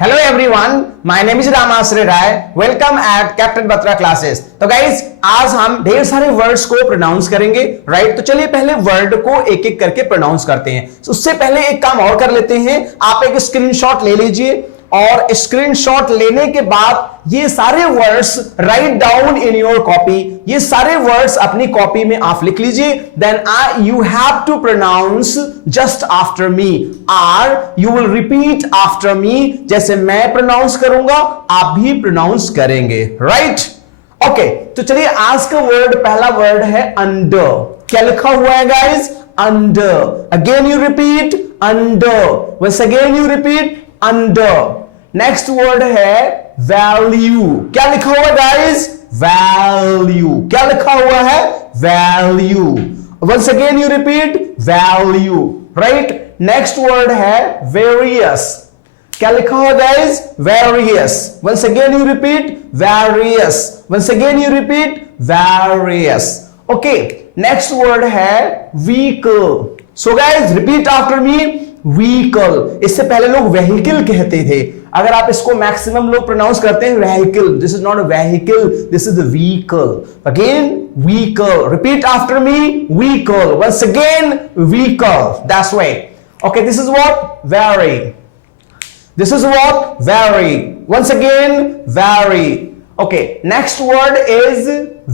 Hello everyone, my name is Ramashray Rai. Welcome at captain Batra classes. तो guys, आज हम ढेर सारे वर्ड्स को प्रोनाउंस करेंगे, राइट? तो चलिए पहले वर्ड को एक एक करके प्रोनाउंस करते हैं। उससे पहले एक काम और कर लेते हैं। आप एक स्क्रीनशॉट ले लीजिए और स्क्रीनशॉट लेने के बाद ये सारे words write down in your copy. ये सारे वर्ड्स अपनी कॉपी में आप लिख लीजिए। Then you have to pronounce just after me, और you will repeat after me. जैसे मैं प्रोनाउंस करूंगा आप भी प्रोनाउंस करेंगे, राइट? ओके, तो चलिए आज का वर्ड, पहला वर्ड है अंडर। क्या लिखा हुआ है guys? Under. Again you repeat under. Once again you repeat under. Next word है वैल्यू। क्या लिखा हुआ है गाइस? वैल्यू। क्या लिखा हुआ है? Value. Once again you repeat value, right? Next word है वेरियस। क्या लिखा हुआ guys? Various. Once again you repeat various. Once again you repeat various. Okay, next word है vehicle. So guys repeat after me, vehicle. इससे पहले लोग vehicle कहते थे, अगर आप इसको मैक्सिमम लोग प्रोनाउंस करते हैं vehicle. This is not a vehicle, this is a vehicle. Again vehicle. Repeat after me, vehicle. Once again vehicle. That's way. Okay, this is what? Very. This is what? Very. Once again very. Okay, next word is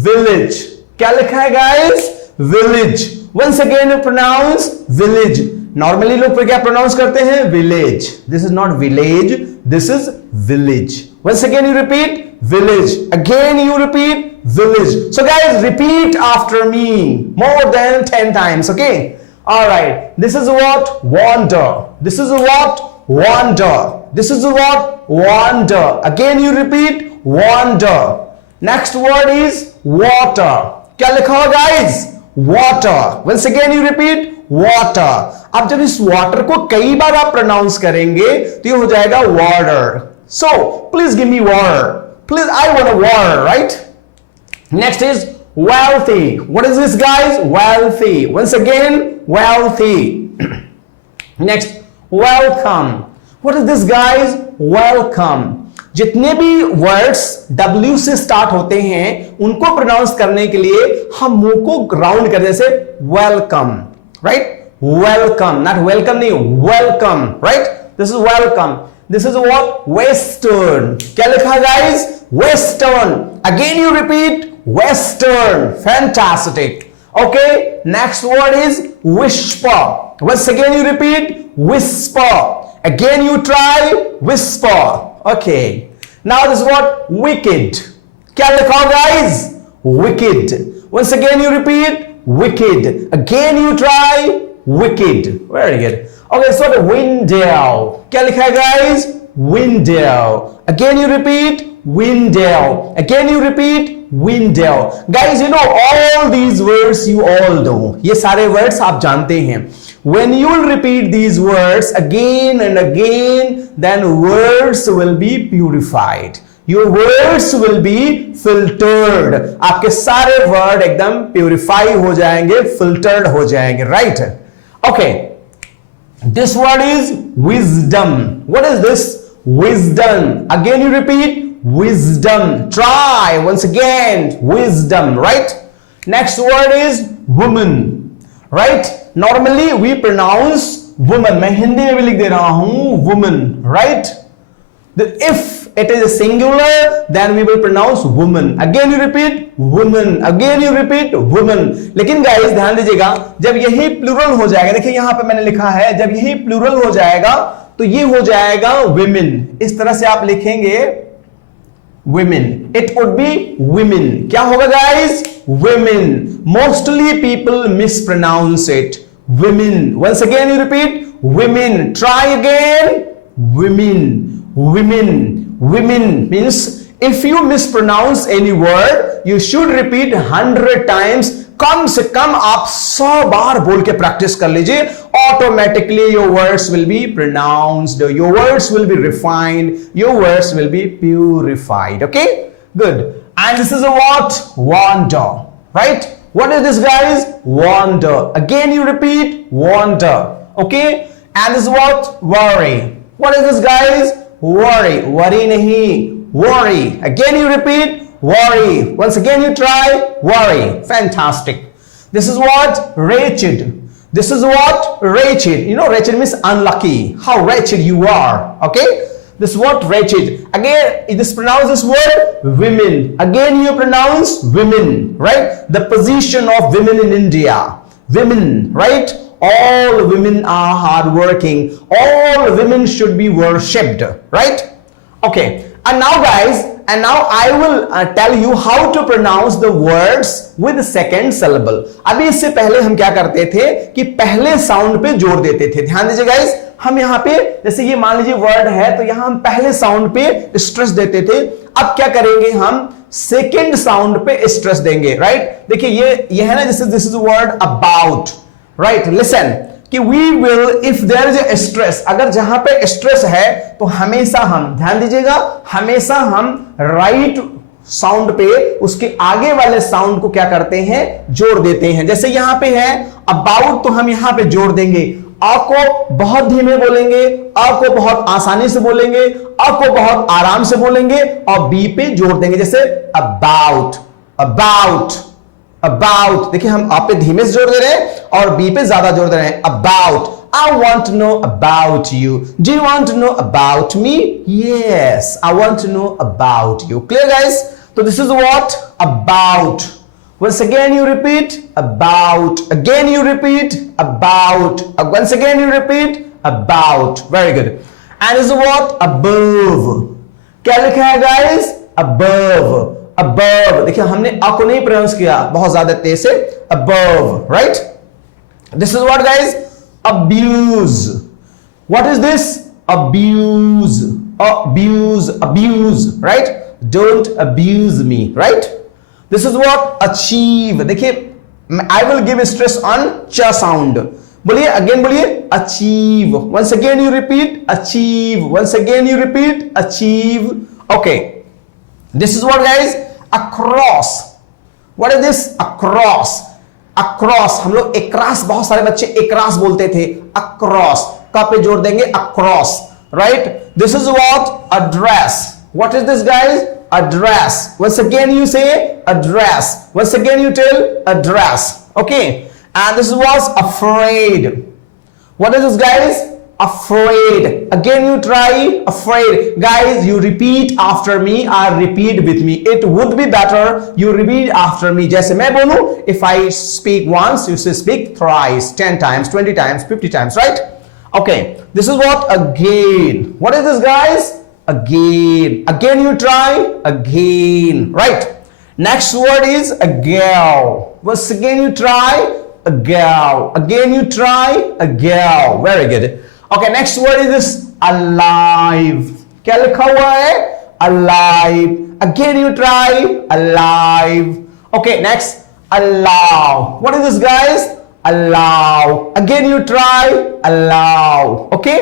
village. क्या लिखा है guys? Village. Once again pronounce village. Normally लोग क्या pronounce करते हैं? Village. This is not village, this is village. Once again you repeat village. Again you repeat village. So guys repeat after me more than 10 times, okay? All right, this is what? Wander. This is what? Wander. This is what? Wander. Again you repeat wander. Next word is water. क्या लिखा हुआ guys? Water. Once again you repeat water. अब जब इस water को कई बार आप pronounce करेंगे तो ये हो जाएगा water. So please give me water, please, I want a water, right? Next is wealthy. What is this guys? Wealthy. Once again wealthy. Next, welcome. What is this guys? Welcome. जितने भी words W से start होते हैं उनको pronounce करने के लिए हम मुंह को राउंड कर, जैसे welcome, right? Welcome, not welcome, नहीं, welcome, right? This is welcome. This is what? Western. क्या लिखा guys? Western. Again you repeat western. Fantastic. Okay, next word is whisper. Once again you repeat whisper. Again you try whisper. Okay. Now this is what? Wicked. क्या लिखा हो guys? Wicked. Once again you repeat wicked. Again you try wicked. Very good. Okay, so the window. क्या लिखा है guys? Window. Again you repeat window. Again you repeat window. Guys, you know all these words you all know. ये सारे words आप जानते हैं. When you will repeat these words again and again, then words will be purified. Your words will be filtered. आपके सारे word एकदम purify हो जाएंगे, filtered हो जाएंगे, right? Okay. This word is wisdom. What is this? Wisdom. Again you repeat wisdom. Try once again. Wisdom, right? Next word is woman. Right? Normally we pronounce woman. मैं हिंदी में भी लिख दे रहा हूं woman, right? If it is a singular, then we will pronounce woman. Again you repeat woman. Again you repeat woman. लेकिन guys ध्यान दीजिएगा, जब यही प्लूरल हो जाएगा, देखिए यहां पे मैंने लिखा है, जब यही प्लूरल हो जाएगा तो ये हो जाएगा women। इस तरह से आप लिखेंगे women. It would be women. क्या होगा guys? Women. Mostly people mispronounce it. Women. Once again you repeat women. Try again. Women. Women. Women means if you mispronounce any word, you should repeat 100 times. कम से कम आप 100 बार बोल के practice कर लीजिए, automatically your words will be pronounced, your words will be refined, your words will be purified. Okay, good. And this is a what? Wonder, right? What is this guys? Wonder. Again you repeat wonder. Okay, and this what? Worry. What is this guys? worry, worry नहीं, worry. Again you repeat, worry. Once again you try, worry. Fantastic. This is what? Wretched. This is what? Wretched. You know, wretched means unlucky. How wretched you are. Okay? This what? Wretched. Again, this pronounce this word women. Again, you pronounce women, right? The position of women in India. Women, right? All women are hardworking. All women should be worshipped, right? Okay. And now, guys, and now I will tell you how to pronounce the words with second syllable. अभी इससे पहले हम क्या करते थे कि पहले sound पे जोर देते थे. ध्यान दीजिए गाइस, हम यहाँ पे जैसे ये मान लीजिए वर्ड है तो यहाँ हम पहले साउंड पे स्ट्रेस देते थे. अब क्या करेंगे, हम सेकेंड साउंड पे स्ट्रेस देंगे. राइट? देखिए ये है ना, जैसे this is word about. Right? Listen कि we will, if there is a stress, अगर जहां पे स्ट्रेस है तो हमेशा हम, ध्यान दीजिएगा, हमेशा हम राइट साउंड पे उसके आगे वाले साउंड को क्या करते हैं, जोड़ देते हैं. जैसे यहां पे है अबाउट, तो हम यहां पे जोड़ देंगे. अ को बहुत धीमे बोलेंगे, अ को बहुत आसानी से बोलेंगे, अ को बहुत आराम से बोलेंगे और बी पे जोड़ देंगे. जैसे अबाउट, अबाउट, अबाउट. देखिए हम आ पे धीमे से जोड़ दे रहे हैं और बी पे ज्यादा जोड़ दे रहे हैं. About, I want to know about you. Do you want to know about me? Yes, I want to know about you. Clear, guys? So this is what? About. Once again you repeat, about. Again you repeat, about. Once again you repeat, about. Very good. And this is what? Above. क्या लिखा है guys? Above. Above. देखिए हमने आ को नहीं pronounce किया बहुत ज्यादा तेज से. Above. Right? This is what, guys? Abuse. What is this? Abuse. Abuse. Abuse. Right? Don't abuse me. Right? This is what? Achieve. देखिए I will give stress on ch sound. बोलिए, again बोलिए, achieve. Once again you repeat, achieve. Once again you repeat, achieve. Okay. This is what, guys? Across. What is this? Across. Across. हम लोग across, बहुत सारे बच्चे across बोलते थे. Across का पे जोड़ देंगे, across. Right? This is what? Address. What is this guys? Address. Once again you say address. Once again you tell address. Okay? And this was afraid. What is this guys? Afraid. Again you try, afraid. Guys, you repeat after me or repeat with me. It would be better you repeat after me. जैसे मैं बोलूं, if I speak once, you say speak thrice, 10 times, 20 times, 50 times, right? Okay. This is what? Again. What is this, guys? Again. Again you try, again. Right? Next word is a gal. Once again you try, a gal. Again you try, a gal. Very good. Okay, next word is this alive. क्या लिखा हुआ है? Alive. Again you try, alive. Okay, next allow. What is this, guys? Allow. Again you try, allow. Okay,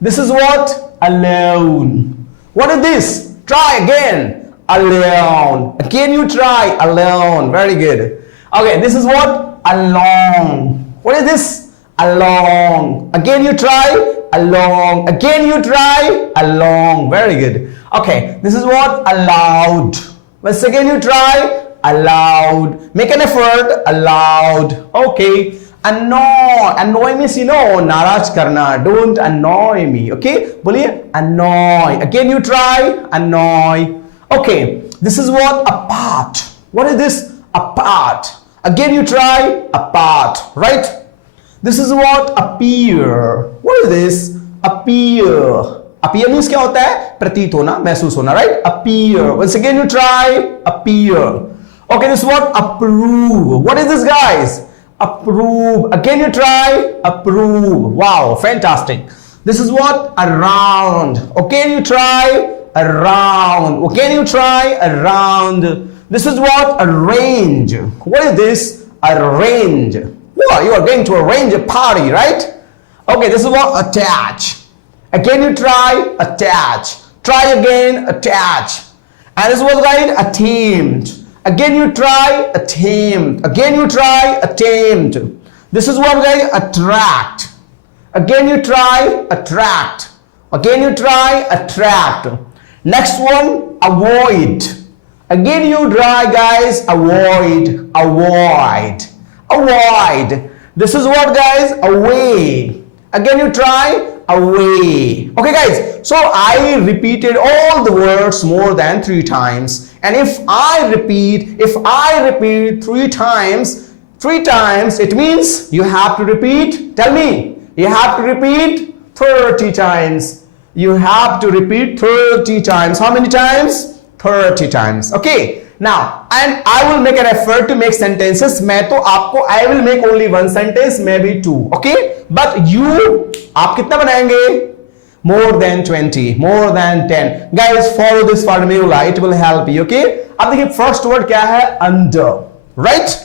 this is what? Alone. What is this? Try again. Alone. Again you try, alone. Very good. Okay, this is what? Along. What is this? Along. Again you try, along. Again you try, along. Very good. Okay, this is what? Allowed. Once again you try, allowed. Make an effort, allowed. Okay. Annoy. Annoy means, you know, नाराज करना. Don't annoy me. Okay? बोलिए annoy. Again you try, annoy. Okay. This is what? Apart. What is this? Apart. Again you try, apart. Right? This is what? Appear. What is this? Appear. Appear means क्या होता है? प्रतीत होना, महसूस होना, right? Appear. Once again you try, appear. Okay, this is what? Approve. What is this, guys? Approve. Again you try, approve. Wow, fantastic. This is what? Around. Okay, you try, around. Okay, you try, around. This is what? Arrange. What is this? Arrange. Well, you are going to arrange a party, right? Okay, this is what? Attach. Again you try, attach. Try again, attach. And this is what, right? Attempt. Again you try, attempt. Again you try, attempt. This is what, guys? Attract. Again you try, attract. Again you try, attract. Next one, avoid. Again you try, guys, avoid, avoid, avoid. This is what, guys, away. Again you try, away. Okay, guys, so I repeated all the words more than 3 times. And if I repeat 3 times, it means you have to repeat, tell me, you have to repeat 30 times. You have to repeat 30 times. How many times? 30 times. Okay. Now, and I will make an effort to make sentences. I will make only 1 sentence, maybe 2. Okay. But you, आप कितना बनाएंगे? More than 20, more than 10. Guys, follow this formula. It will help you. Okay. अब देखिए first word क्या है? Under. Right?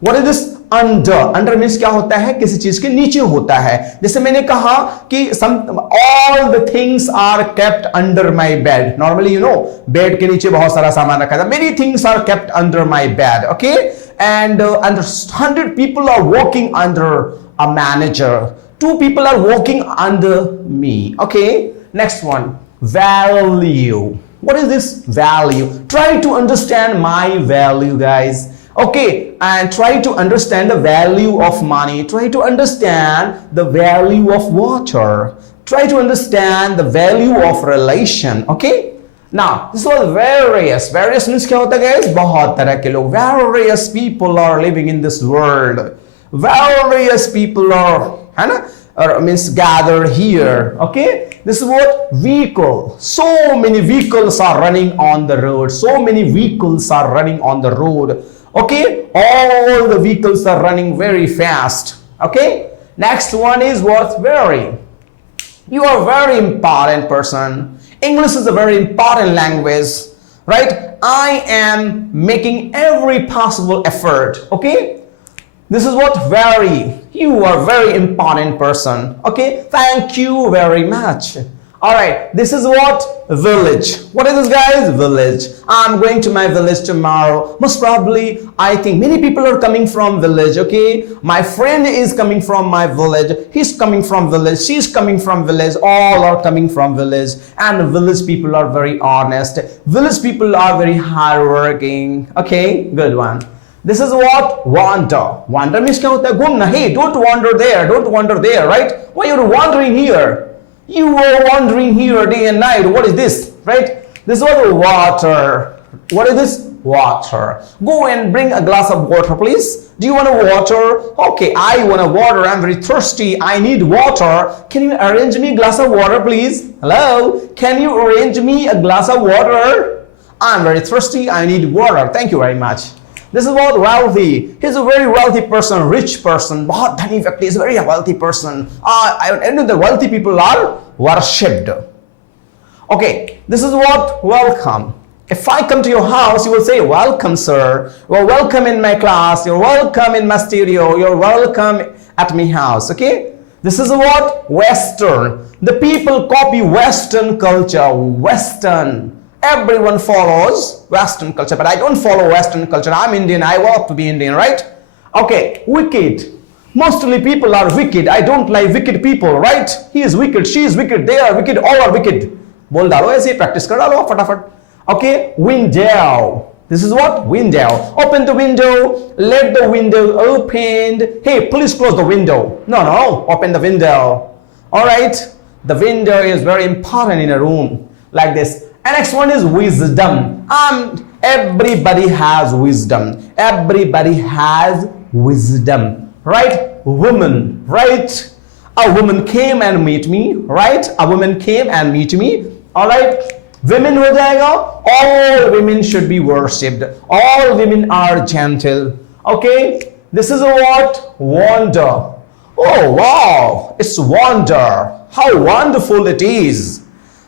What is this? Under. Under means क्या होता है? किसी चीज के नीचे होता है. जैसे मैंने कहा कि all the things are kept under my bed. Normally, you know, bed के नीचे बहुत सारा सामान रखा था. Many things are kept under my bed. Okay, and 100 people are working under a manager. 2 people are working under me. Okay, next one, value. What is this value? Try to understand my value, guys. Okay, and try to understand the value of money. Try to understand the value of water. Try to understand the value of relation. Okay, now this was various. Various means क्या होता है, guys? बहुत तरह के लोग. Various people are living in this world. Various people are, है ना? Or means gather here. Okay, this is what vehicle. So many vehicles are running on the road. So many vehicles are running on the road. Okay, all the vehicles are running very fast. Okay, next one is what? Very. You are a very important person. English is a very important language, right? I am making every possible effort. Okay, this is what? Very. You are a very important person. Okay, thank you very much. All right, this is what? Village. What is this, guys? Village. I'm going to my village tomorrow. Most probably, I think many people are coming from village. Okay, my friend is coming from my village. He's coming from village. She's coming from village. All are coming from village. And village people are very honest. Village people are very hardworking. Okay, good one. This is what? Wander. Wander means क्या होता है? घूमना. Hey, don't wander there. Don't wander there, right? Why you're wandering here? You are wandering here day and night. What is this? Right? This is what? Water. What is this? Water. Go and bring a glass of water, please. Do you want a water? Okay, I want a water. I'm very thirsty. I need water. Can you arrange me a glass of water, please? Hello? Can you arrange me a glass of water? I'm very thirsty. I need water. Thank you very much. This is about wealthy. He's a very wealthy person, rich person. बहुत धनी व्यक्ति is a very wealthy person. And the wealthy people are worshipped. Okay, this is what? Welcome. If I come to your house, you will say, welcome, sir. You're welcome in my class. You're welcome in my studio. You're welcome at my house. Okay? This is what? Western. The people copy Western culture. Western. Everyone follows Western culture, but I don't follow Western culture. I'm Indian. I want to be Indian, right? Okay, wicked. Mostly people are wicked. I don't like wicked people, right? He is wicked. She is wicked. They are wicked. All are wicked. बोल डालो ऐसे practice कर डालो फटाफट. Okay, window. This is what? Window. Open the window. Let the window open. Hey, please close the window. No. Open the window. All right. The window is very important in a room like this. And next one is wisdom. Everybody has wisdom. Everybody has wisdom. Right? Woman. Right? A woman came and meet me. Right? A woman came and meet me. All right? Women हो जाएगा. All women should be worshipped. All women are gentle. Okay? This is a what? Wonder. Oh, wow. It's wonder. How wonderful it is.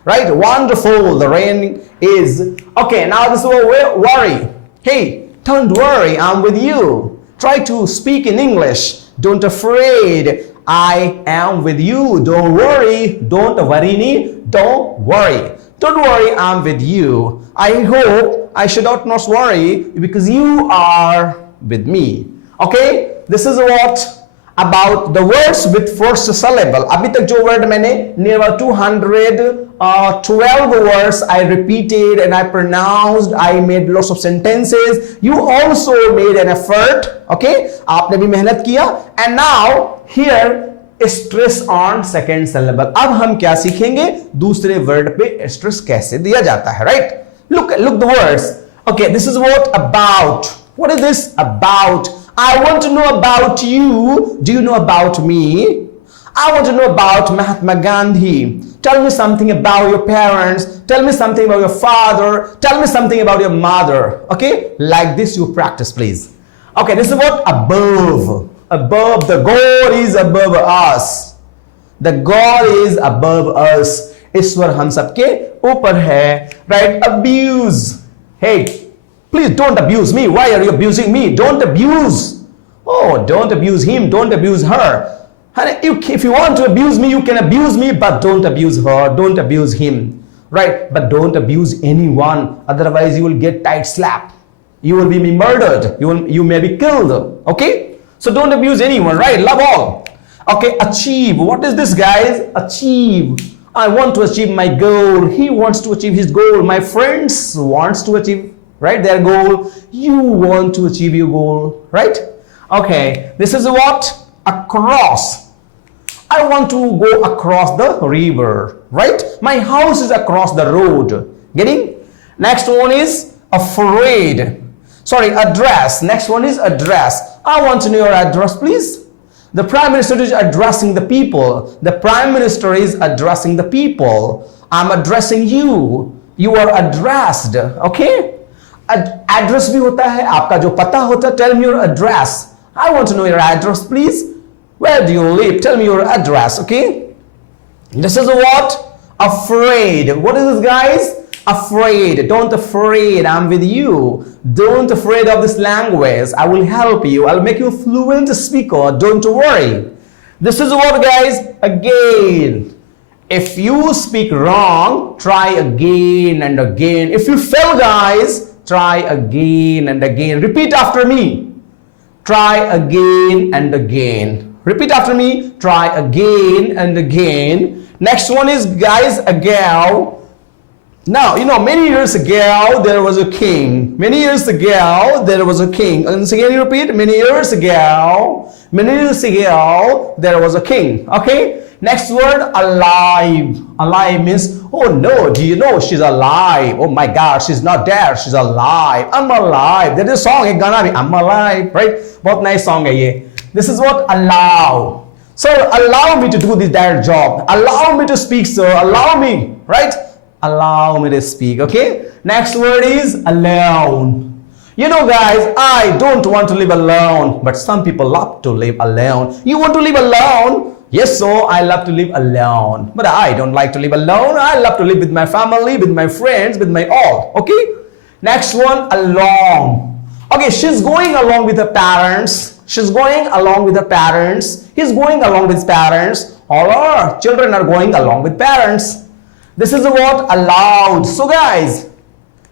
Right? Wonderful the rain is. Okay, now this is worry. Hey, don't worry, I'm with you. Try to speak in English. Don't afraid. I am with you. Don't worry. Don't worry me. Don't worry. Don't worry, I'm with you. I hope I should not worry because you are with me. Okay? This is what? about the words with first syllable. अभी तक जो word मैंने near 212 words I repeated and I pronounced, I made lots of sentences. You also made an effort, okay? आपने भी मेहनत किया. And now here stress on second syllable. अब हम क्या सीखेंगे? दूसरे word पे stress कैसे दिया जाता है, right? Look the words. Okay, this is what about. What is this about? I want to know about you. Do you know about me? I want to know about Mahatma Gandhi. Tell me something about your parents. Tell me something about your father. Tell me something about your mother. Okay? Like this you practice, please. Okay, this is what above. Above. The God is above us. The God is above us. ईश्वर हम सबके ऊपर है. Right? Abuse. Hey. Please don't abuse me. Why are you abusing me? Don't abuse. Oh, don't abuse him. Don't abuse her. If you want to abuse me, you can abuse me, but don't abuse her. Don't abuse him. Right? But don't abuse anyone. Otherwise, you will get tight slap. You will be murdered. You may be killed. Okay? So don't abuse anyone. Right? Love all. Okay? Achieve. What is this, guys? Achieve. I want to achieve my goal. He wants to achieve his goal. My friends wants to achieve, right, their goal. You want to achieve your goal, right? Okay, this is what? Across. I want to go across the river, right? My house is across the road. Getting? Next one is afraid. Sorry, address. Next one is address. I want to know your address, please. The Prime Minister is addressing the people. The Prime Minister is addressing the people. I'm addressing you. You are addressed. Okay? Address भी होता है, आपका जो पता होता है. Tell me your address. I want to know your address, please. Where do you live? Tell me your address, okay? This is what? Afraid. What is this, guys? Afraid. Don't afraid. I'm with you. Don't afraid of this language. I will help you. I'll make you a fluent speaker. Don't worry. This is what, guys? Again. If you speak wrong, try again and again. If you fail, guys, try again and again. Repeat after me. Try again and again. Repeat after me. Try again and again. Next one is, guys, a gal. Now, many years ago, there was a king. Many years ago, there was a king. Once again, you repeat. Many years ago, there was a king. Okay? Next word, alive. Alive means, oh no, do you know she's alive? Oh my God, she's not dead, she's alive. I'm alive. There is a song, ek gana bhi, I'm alive, right? Bahut nice song hai ye. This is what? Allow. So allow me to do this direct job. Allow me to speak, sir. Allow me, right? Allow me to speak, okay? Next word is alone. Guys, I don't want to live alone, but some people love to live alone. You want to live alone? Yes, so I love to live alone. But I don't like to live alone. I love to live with my family, with my friends, with my all, okay? Next one, along. Okay, she's going along with her parents. She's going along with her parents. He's going along with his parents. All our children are going along with parents. This is the word aloud. So guys,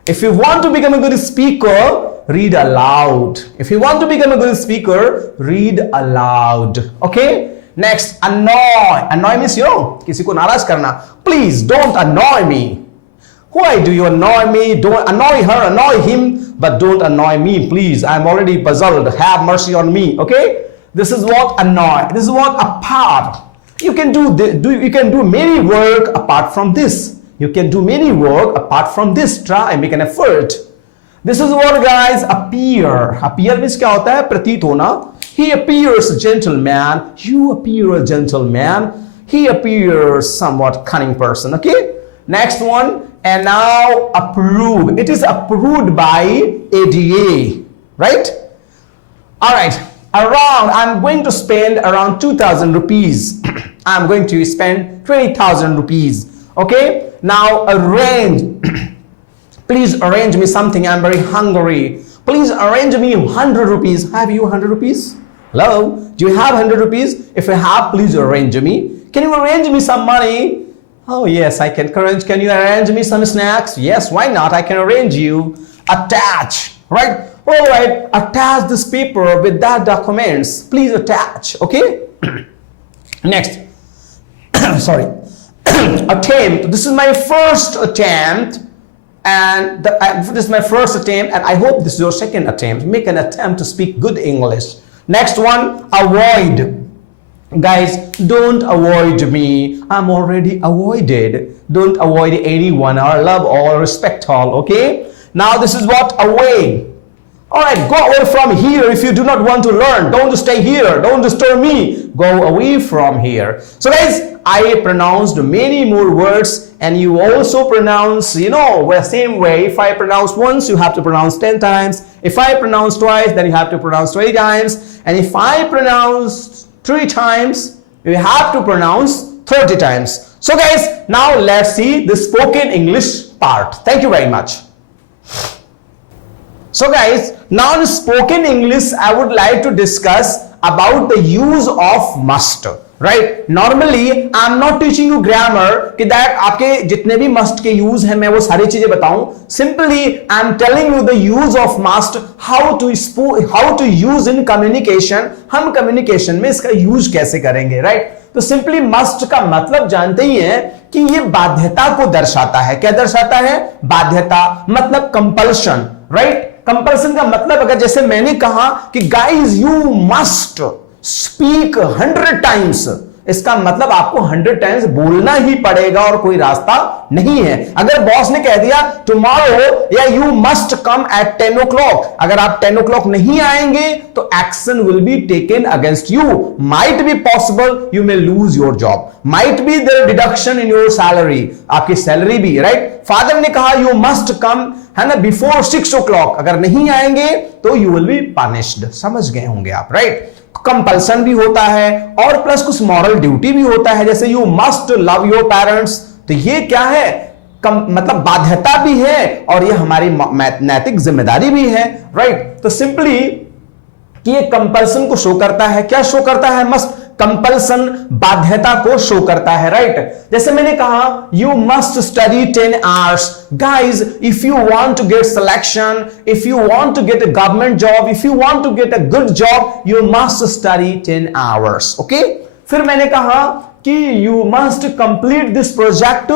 if you want to become a good speaker, read aloud. If you want to become a good speaker, read aloud. Okay? Next, annoy. Annoy means किसी को नाराज करना. Please don't annoy me. Why do you annoy me? Don't annoy her, annoy him, but don't annoy me, please. I'm already puzzled. Have mercy on me. Okay? This is what annoy. This is what apart. You can do many work apart from this. You can do many work apart from this. Try, make an effort. This is what, guys, appear. Appear means क्या होता है? प्रतीत होना. He appears a gentleman. You appear a gentleman. He appears somewhat cunning person. Okay? Next one. And now approve. It is approved by ADA. Right? All right. I'm going to spend around 2,000 rupees. I'm going to spend 20,000 rupees. Okay? Now arrange. Please arrange me something. I'm very hungry. Please arrange me 100 rupees. Have you 100 rupees? Hello? Do you have 100 rupees? If you have, please arrange me. Can you arrange me some money? Oh yes, I can arrange. Can you arrange me some snacks? Yes, why not? I can arrange you. Attach. Right? All right, attach this paper with that documents. Please attach. Okay. Next. Sorry. Attempt. This is my first attempt, and this is my first attempt, and I hope this is your second attempt. Make an attempt to speak good English. Next one, avoid. Guys, don't avoid me. I'm already avoided. Don't avoid anyone. I love all, respect all. Okay. Now this is what? Away. All right, go away from here if you do not want to learn. Don't stay here. Don't disturb me. Go away from here. So guys, I pronounced many more words, and you also pronounce, the same way. If I pronounce once, you have to pronounce 10 times. If I pronounce twice, then you have to pronounce 20 times. And if I pronounce 3 times, you have to pronounce 30 times. So guys, now let's see the spoken English part. Thank you very much. So guys, now in spoken English, I would like to discuss about the use of must. Right? Normally, I'm not teaching you grammar कि that आपके जितने भी must के use हैं मैं वो सारी चीजें बताऊं. Simply, I'm telling you the use of must, how to use in communication. हम communication में इसका use कैसे करेंगे, right? तो simply must का मतलब जानते ही हैं कि ये बाध्यता को दर्शाता है. क्या दर्शाता है? बाध्यता मतलब compulsion, right? Compulsion का मतलब अगर जैसे मैंने कहा कि guys you must speak 100 times, इसका मतलब आपको 100 टाइम्स बोलना ही पड़ेगा और कोई रास्ता नहीं है. अगर बॉस ने कह दिया टुमारो या you must come eight 10 o'clock, अगर आप 10 o'clock नहीं आएंगे तो action will be taken against you. Might be possible you may lose your job, might be there deduction in your salary, आपकी सैलरी भी, राइट. फादर ने कहा यू मस्ट कम, है ना, बिफोर 6 o'clock, अगर नहीं आएंगे तो यू विल बी पनिश्ड. समझ गए होंगे आप, राइट. कंपल्सन भी होता है और प्लस कुछ मॉरल ड्यूटी भी होता है, जैसे you must love your parents. तो ये क्या है? मतलब बाध्यता भी है और ये हमारी नैतिक जिम्मेदारी भी है, राइट. तो सिंपली कि ये कंपल्सन को शो करता है. क्या शो करता है? मस्ट. कंपल्सन बाध्यता को शो करता है, राइट. जैसे मैंने कहा you must study 10 hours. Guys, if you want to get selection, if you want to get a government job, if you want to get a good job, you must study 10 hours. Okay. फिर मैंने कहा कि you must complete this project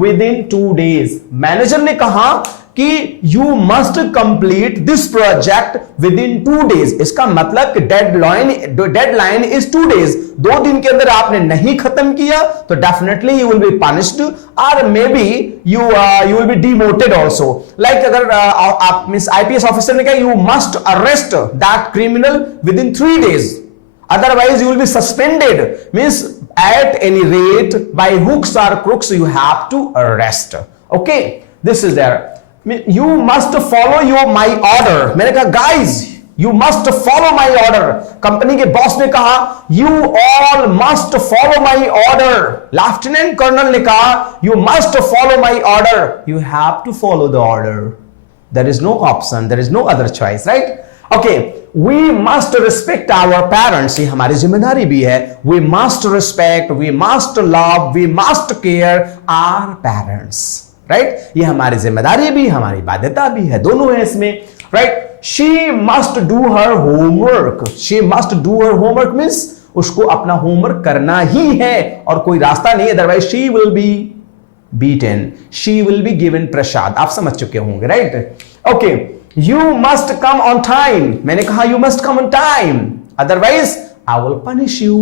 within 2 days. Manager ने कहा कि you must complete this project within 2 days. इसका मतलब कि डेडलाइन इज 2 days. 2 दिन के अंदर आपने नहीं खत्म किया तो definitely you will be punished और maybe you will be demoted also. Like अगर आप मिस आईपीएस ऑफिसर ने कहा you must arrest that criminal within 3 days. Otherwise, you will be suspended. Means at any rate, by hooks or crooks, you have to arrest. Okay, this is there. You must follow my order. मैंने कहा guys, you must follow my order. Company के boss ने कहा you all must follow my order. Lieutenant colonel ने कहा you must follow my order. You have to follow the order. There is no option. There is no other choice, right? Okay, we must respect our parents. ये हमारी जिम्मेदारी भी है. We must respect, we must love, we must care our parents. Right? ये हमारी जिम्मेदारी भी, हमारी बाध्यता भी है, दोनों है इसमें. Right? She must do her homework. She must do her homework means उसको अपना होमवर्क करना ही है और कोई रास्ता नहीं. Otherwise she will be beaten. She will be given prashad. आप समझ चुके होंगे, right? Okay. You must come on time. मैंने कहा you must come on time. Otherwise, I will punish you.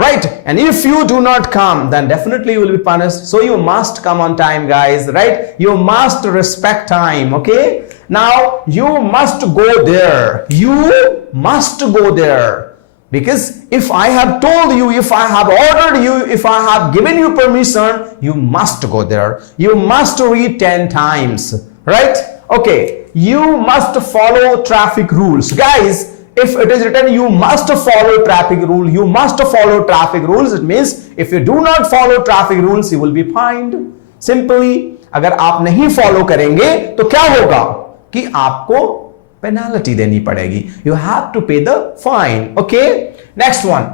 Right? And if you do not come, then definitely you will be punished. So you must come on time, guys. Right? You must respect time. Okay? Now, you must go there. You must go there. Because if I have told you, if I have ordered you, if I have given you permission, you must go there. You must read 10 times. Right? Okay. You must follow traffic rules. Guys, if it is written you must follow traffic rule, you must follow traffic rules, it means if you do not follow traffic rules, you will be fined. Simply, अगर आप नहीं follow करेंगे तो क्या होगा कि आपको penalty देनी पड़ेगी. You have to pay the fine. Okay? Next one.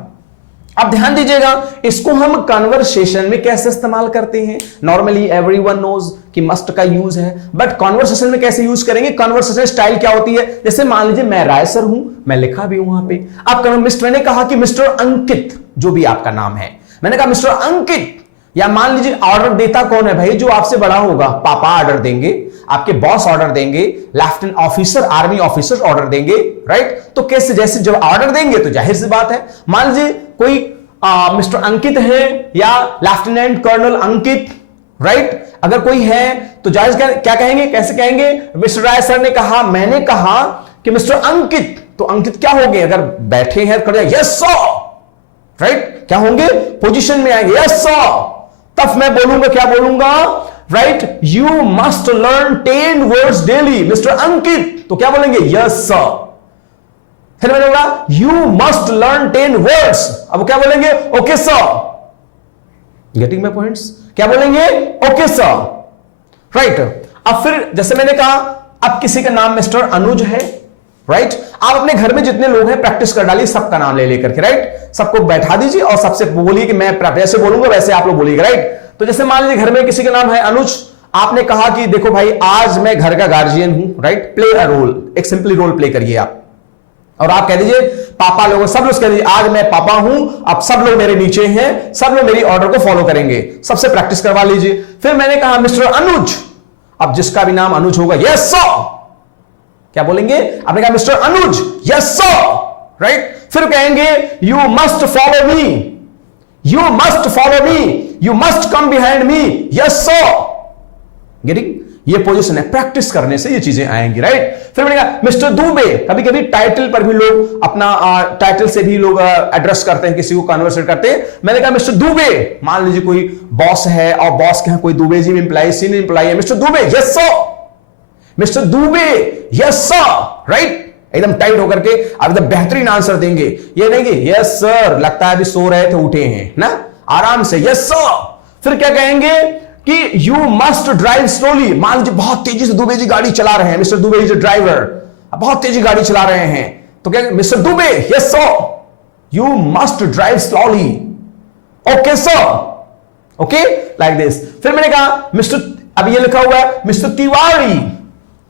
अब ध्यान दीजिएगा, इसको हम कन्वर्सेशन में कैसे इस्तेमाल करते हैं। नॉर्मली एवरीवन नोज कि मस्ट का यूज है, बट कन्वर्सेशन में कैसे यूज करेंगे। कन्वर्सेशन स्टाइल क्या होती है, जैसे मान लीजिए मैं राय सर हूं, मैं लिखा भी हूं वहां पे। अब मिस्टर ने कहा कि मिस्टर अंकित, जो भी आपका नाम है, मैंने कहा मिस्टर अंकित। या मान लीजिए ऑर्डर देता कौन है भाई, जो आपसे बड़ा होगा, पापा ऑर्डर देंगे, आपके बॉस ऑर्डर देंगे, lieutenant officer, army officer order देंगे, राइट। तो कैसे, जैसे जब ऑर्डर देंगे तो जाहिर सी बात है, मान लीजिए कोई मिस्टर अंकित है या लेफ्टिनेंट कर्नल अंकित, राइट। अगर कोई है तो जाहिर क्या कहेंगे, कैसे कहेंगे, मिस्टर राय सर ने कहा, मैंने कहा कि मिस्टर अंकित, तो अंकित क्या हो गए, अगर बैठे हैं तो यस सर, राइट, क्या होंगे, पोजीशन में आएंगे, यस सर। तब मैं बोलूंगा, क्या बोलूंगा, right, you must learn 10 words daily mister Ankit, तो क्या बोलेंगे, यस सर। फिर मैंने बोला यू मस्ट लर्न 10 वर्ड्स, अब क्या बोलेंगे, okay sir. Getting my points, क्या बोलेंगे, ओके सर, राइट। अब फिर जैसे मैंने कहा, अब किसी का नाम मिस्टर अनुज है, राइट। आप अपने घर में जितने लोग हैं प्रैक्टिस कर डालिए सबका नाम ले लेकर के, राइट। सबको बैठा दीजिए और सबसे बोलिए कि मैं जैसे बोलूंगा वैसे आप लोग बोलिएगा, राइट। तो जैसे मान लीजिए घर में किसी का नाम है अनुज, आपने कहा कि देखो भाई आज मैं घर का गार्जियन हूं, राइट, प्ले अ रोल, एक सिंपली रोल प्ले करिए आप। और आप कह दीजिए पापा लोगों, सब लोग कह दीजिए आज मैं पापा हूं, अब सब लोग मेरे नीचे हैं, सब लोग मेरी ऑर्डर को फॉलो करेंगे, सबसे प्रैक्टिस करवा लीजिए। फिर मैंने कहा मिस्टर अनुज, अब जिसका भी नाम अनुज होगा, यस सर, क्या बोलेंगे, आपने कहा मिस्टर अनुज, यस सर, राइट। फिर कहेंगे you must follow me, you must follow me, you must come behind me, yes sir. Getting, ये पोजीशन है, प्रैक्टिस करने से ये चीजें आएंगी, राइट। फिर मैंने कहा मिस्टर दुबे, कभी कभी टाइटल पर भी लोग अपना टाइटल से भी लोग एड्रेस करते हैं, किसी को कन्वर्सेट करते हैं। मैंने कहा मिस्टर दुबे, मान लीजिए कोई बॉस है और बॉस के यहां कोई Dubey ji employ, senior employ है, mister Dubey, yes sir, mister Dubey, yes sir, right. एकदम टाइट होकर के आप एकदम बेहतरीन आंसर देंगे, ये नहीं कि यस सर, लगता है अभी सो रहे थे उठे हैं ना, आराम से, यस सर। फिर क्या कहेंगे कि यू मस्ट ड्राइव स्लोली, मान लीजिए बहुत तेजी से दुबे जी गाड़ी चला रहे हैं, mister Dubey is a driver, बहुत तेजी गाड़ी चला रहे हैं, तो क्या mister Dubey, yes sir, you must drive slowly, okay sir, okay, like this. फिर मैंने कहा मिस्टर, अब ये लिखा हुआ है मिस्टर तिवारी,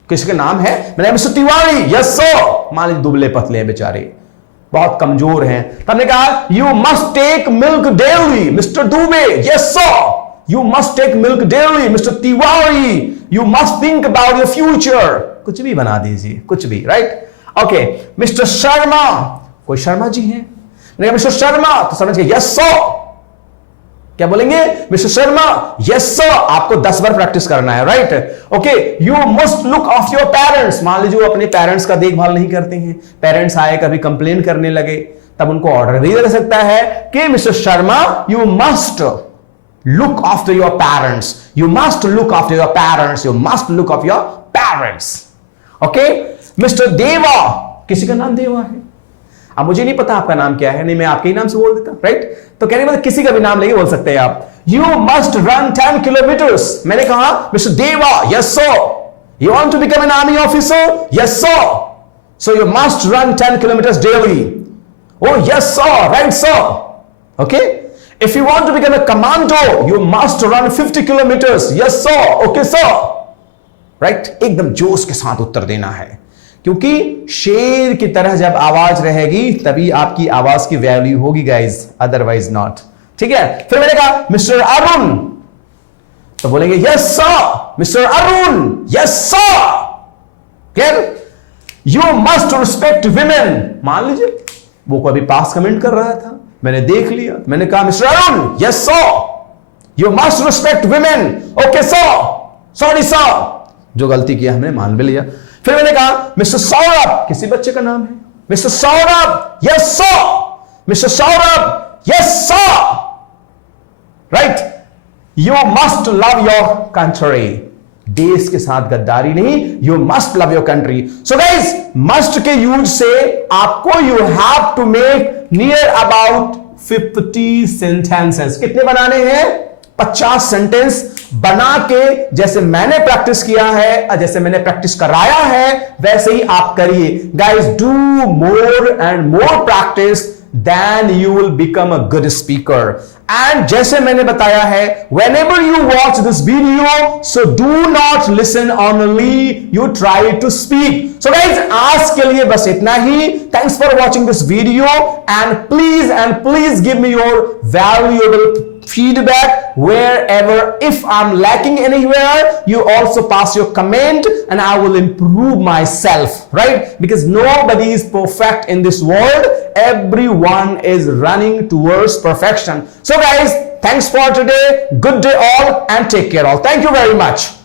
किसका नाम है, मैंने मिस्टर तिवारी, यस सर। मान लीजिए दुबले पतले हैं बेचारे, बहुत कमजोर हैं, तो हमने कहा you must take milk daily mister Dubey, yes sir, you must take milk daily mister Tiwari, you must think about your future, कुछ भी बना दीजिए, कुछ भी, राइट। ओके, मिस्टर शर्मा, कोई शर्मा जी हैं, मैंने कहा मिस्टर शर्मा, तो समझ गए, यस सर, क्या बोलेंगे, मिस्टर शर्मा, यस सर। आपको 10 बार प्रैक्टिस करना है, right. Okay, you must look of your parents, मान लीजिए वो अपने पेरेंट्स का देखभाल नहीं करते हैं, पेरेंट्स आए कभी कंप्लेन करने लगे, तब उनको ऑर्डर भी दे सकता है कि mister Sharma, you must look after your parents, you must look after your parents, you must look of your parents. Okay, mister देवा, किसी का नाम देवा है, अब मुझे नहीं पता आपका नाम क्या है, नहीं मैं आपके ही नाम से बोल देता, राइट। तो कहने मतलब किसी का भी नाम लेके बोल सकते हैं आप, यू मस्ट रन 10 किलोमीटर्स, मैंने कहा mister Deva, yes sir, you want to become an army officer, yes sir, so you must run 10 kilometres daily, oh yes sir, right sir, okay. If you want to become a commando, you must run 50 kilometres, yes sir, okay sir, right. एकदम जोश के साथ उत्तर देना है, क्योंकि शेर की तरह जब आवाज रहेगी तभी आपकी आवाज की वैल्यू होगी गाइज, अदरवाइज नॉट, ठीक है। फिर मैंने कहा मिस्टर अरुण, तो बोलेंगे yes sir, mister Arun, yes sir, clear. You must respect women, मान लीजिए वो को अभी पास कमेंट कर रहा था, मैंने देख लिया, मैंने कहा mister Arun, yes sir, you must respect women, okay sir, sorry sir, जो गलती किया हमने मान भी लिया। फिर मैंने कहा मिस्टर सौरभ, किसी बच्चे का नाम है, mister Saurabh, yes sir, mister Saurabh, yes sir, right. You must love your country, देश के साथ गद्दारी नहीं, you must love your country. So guys, must के यूज से आपको you have to make near about 50 sentences, कितने बनाने हैं, 50 सेंटेंस बना के, जैसे मैंने प्रैक्टिस किया है, जैसे मैंने प्रैक्टिस कराया है, वैसे ही आप करिए guys. Do more and more practice, then you will become a good speaker. And जैसे मैंने बताया है, whenever you watch this video, so do not listen only, you try to speak. So guys, आज के लिए बस इतना ही. Thanks for watching this video and please give me your valuable feedback wherever. If I'm lacking anywhere, you also pass your comment and I will improve myself, right? Because nobody is perfect in this world. Everyone is running towards perfection. So guys, thanks for today. Good day all and take care all. Thank you very much.